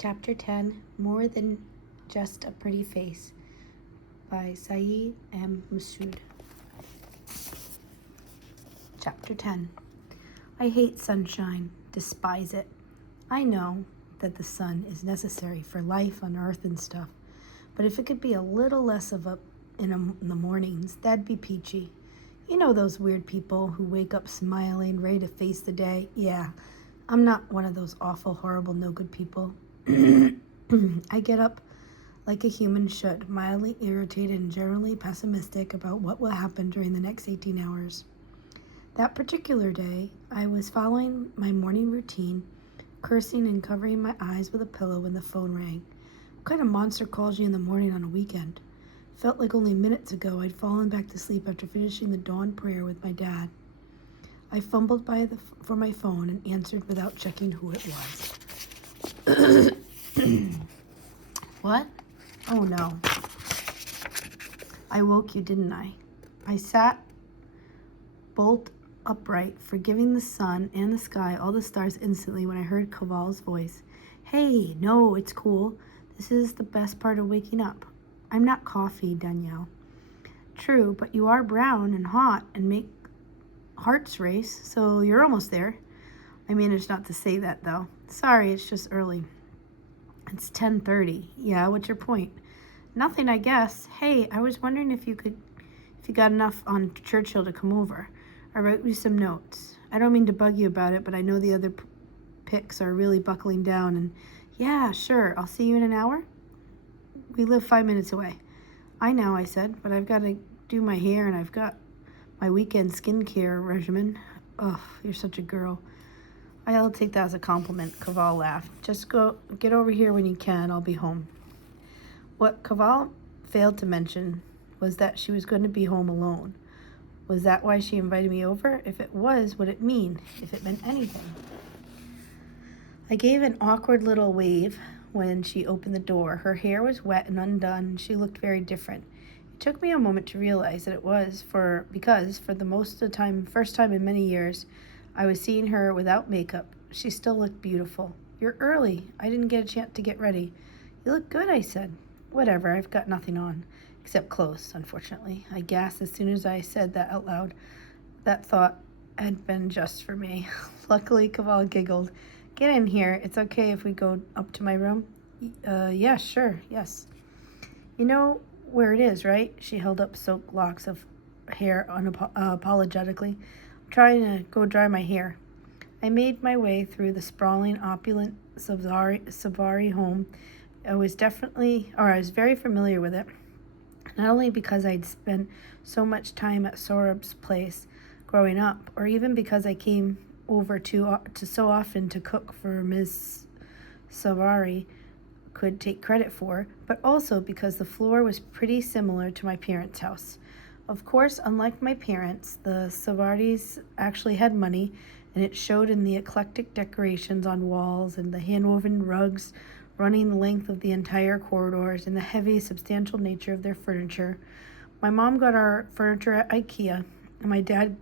Chapter 10, More Than Just a Pretty Face, by Saeed M. Masood. Chapter 10. I hate sunshine, despise it. I know that the sun is necessary for life on Earth and stuff, but if it could be a little less of it in the mornings, that'd be peachy. You know those weird people who wake up smiling, ready to face the day? Yeah, I'm not one of those awful, horrible, no-good people. I get up like a human should, mildly irritated and generally pessimistic about what will happen during the next 18 hours. That particular day, I was following my morning routine, cursing and covering my eyes with a pillow when the phone rang. What kind of monster calls you in the morning on a weekend? Felt like only minutes ago I'd fallen back to sleep after finishing the dawn prayer with my dad. I fumbled for my phone and answered without checking who it was. What? Oh no. I woke you, didn't I? I sat bolt upright, forgiving the sun and the sky, all the stars instantly when I heard Kaval's voice. Hey, no, it's cool. This is the best part of waking up. I'm not coffee, Danielle. True, but you are brown and hot and make hearts race, so you're almost there. I managed not to say that, though. Sorry, it's just early. It's 10:30. Yeah, what's your point? Nothing, I guess. Hey, I was wondering if you got enough on Churchill to come over. I wrote you some notes. I don't mean to bug you about it, but I know the other picks are really buckling down, and yeah, sure, I'll see you in an hour. We live 5 minutes away. I know, I said, but I've got to do my hair, and I've got my weekend skincare regimen. Ugh, you're such a girl. I'll take that as a compliment, Kaval laughed. Just get over here when you can. I'll be home. What Kaval failed to mention was that she was going to be home alone. Was that why she invited me over? If it was, what'd it mean? If it meant anything. I gave an awkward little wave when she opened the door. Her hair was wet and undone, and she looked very different. It took me a moment to realize that it was because for the first time in many years, I was seeing her without makeup. She still looked beautiful. You're early. I didn't get a chance to get ready. You look good, I said. Whatever, I've got nothing on. Except clothes, unfortunately. I gasped as soon as I said that out loud. That thought had been just for me. Luckily, Kaval giggled. Get in here. It's okay if we go up to my room? Yeah, sure, yes. You know where it is, right? She held up soaked locks of hair unapologetically. I'm trying to go dry my hair. I made my way through the sprawling, opulent Savari home. I was very familiar with it. Not only because I'd spent so much time at Saurabh's place growing up, or even because I came over to so often to cook for Ms. Savari could take credit for, but also because the floor was pretty similar to my parents' house. Of course, unlike my parents, the Savaris actually had money, and it showed in the eclectic decorations on walls and the hand-woven rugs running the length of the entire corridors and the heavy, substantial nature of their furniture. My mom got our furniture at IKEA, and my dad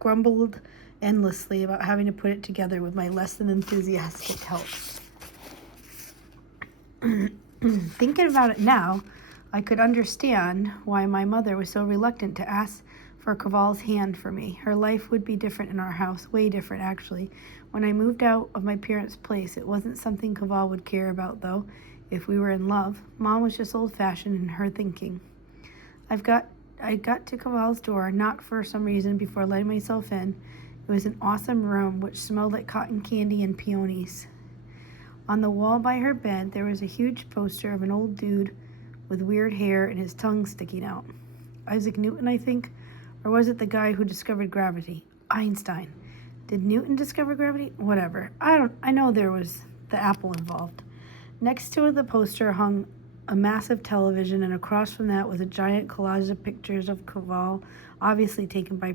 grumbled endlessly about having to put it together with my less than enthusiastic help. Thinking about it now, I could understand why my mother was so reluctant to ask for Kaval's hand for me. Her life would be different in our house, way different actually. When I moved out of my parents' place, it wasn't something Kaval would care about, though, if we were in love. Mom was just old-fashioned in her thinking. I got to Kaval's door, knocked for some reason before letting myself in. It was an awesome room, which smelled like cotton candy and peonies. On the wall by her bed, there was a huge poster of an old dude with weird hair and his tongue sticking out. Isaac Newton, I think? Or was it the guy who discovered gravity? Einstein. Did Newton discover gravity? Whatever. I know there was the apple involved. Next to the poster hung a massive television, and across from that was a giant collage of pictures of Kaval, obviously taken by a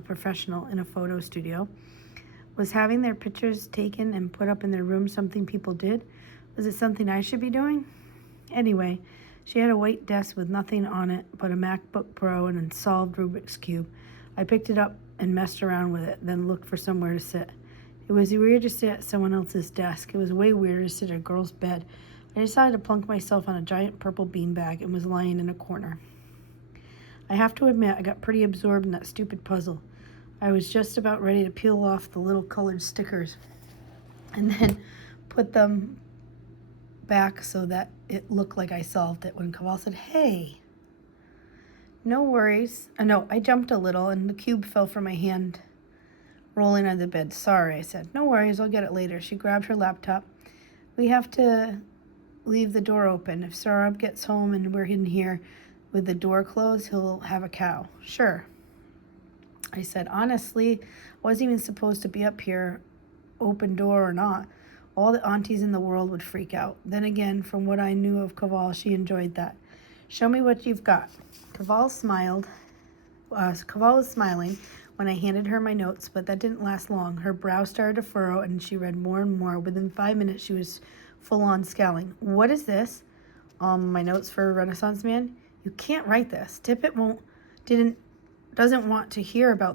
professional in a photo studio. Was having their pictures taken and put up in their room something people did? Was it something I should be doing? Anyway, she had a white desk with nothing on it but a MacBook Pro and a solved Rubik's Cube. I picked it up and messed around with it, then looked for somewhere to sit. It was weird to sit at someone else's desk. It was way weirder to sit at a girl's bed. I decided to plunk myself on a giant purple beanbag and was lying in a corner. I have to admit, I got pretty absorbed in that stupid puzzle. I was just about ready to peel off the little colored stickers and then put them back so that it looked like I solved it when Kaval said, "Hey." No worries. No, I jumped a little and the cube fell from my hand, rolling on the bed. Sorry, I said. No worries, I'll get it later. She grabbed her laptop. We have to leave the door open. If Saurabh gets home and we're in here with the door closed, he'll have a cow. Sure. I said, honestly, I wasn't even supposed to be up here, open door or not. All the aunties in the world would freak out. Then again, from what I knew of Kaval, she enjoyed that. Show me what you've got. Kaval smiled. Kaval was smiling when I handed her my notes, but that didn't last long. Her brow started to furrow, and she read more and more. Within 5 minutes, she was full-on scowling. What is this? My notes for a Renaissance man? You can't write this. Tippett doesn't want to hear about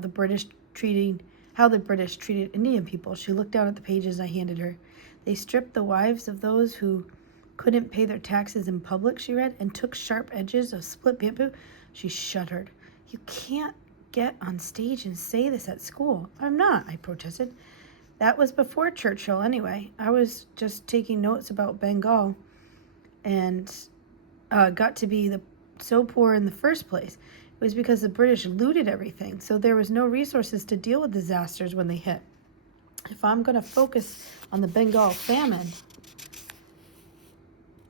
how the British treated Indian people. She looked down at the pages I handed her. They stripped the wives of those who couldn't pay their taxes in public, she read, and took sharp edges of split bamboo. She shuddered. You can't get on stage and say this at school. I'm not, I protested. That was before Churchill anyway. I was just taking notes about Bengal and got to be so poor in the first place. It was because the British looted everything, so there was no resources to deal with disasters when they hit. If I'm going to focus on the Bengal famine,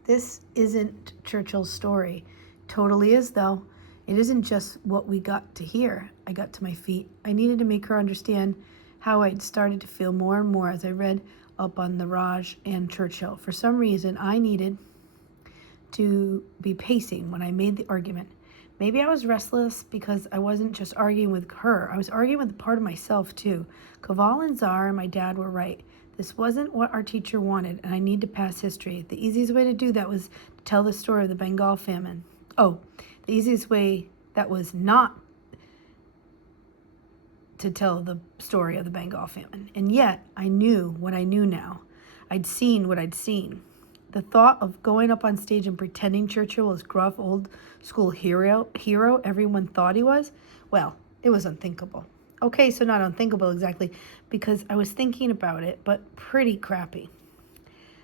this isn't Churchill's story. Totally is, though. It isn't just what we got to hear. I got to my feet. I needed to make her understand how I'd started to feel more and more as I read up on the Raj and Churchill. For some reason, I needed to be pacing when I made the argument. Maybe I was restless because I wasn't just arguing with her. I was arguing with a part of myself, too. Kaval and Czar and my dad were right. This wasn't what our teacher wanted, and I need to pass history. The easiest way to do that was to tell the story of the Bengal famine. Oh, the easiest way that was not to tell the story of the Bengal famine. And yet, I knew what I knew now. I'd seen what I'd seen. The thought of going up on stage and pretending Churchill was gruff, old-school hero everyone thought he was, well, it was unthinkable. Okay, so not unthinkable exactly, because I was thinking about it, but pretty crappy.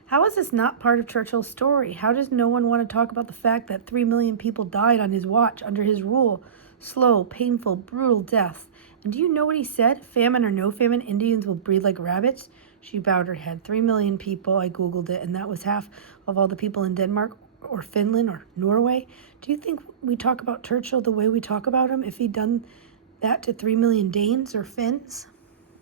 How is this not part of Churchill's story? How does no one want to talk about the fact that 3 million people died on his watch under his rule? Slow, painful, brutal deaths. And do you know what he said? Famine or no famine, Indians will breed like rabbits? She bowed her head. 3 million people, I Googled it, and that was half of all the people in Denmark or Finland or Norway. Do you think we talk about Churchill the way we talk about him if he'd done that to 3 million Danes or Finns?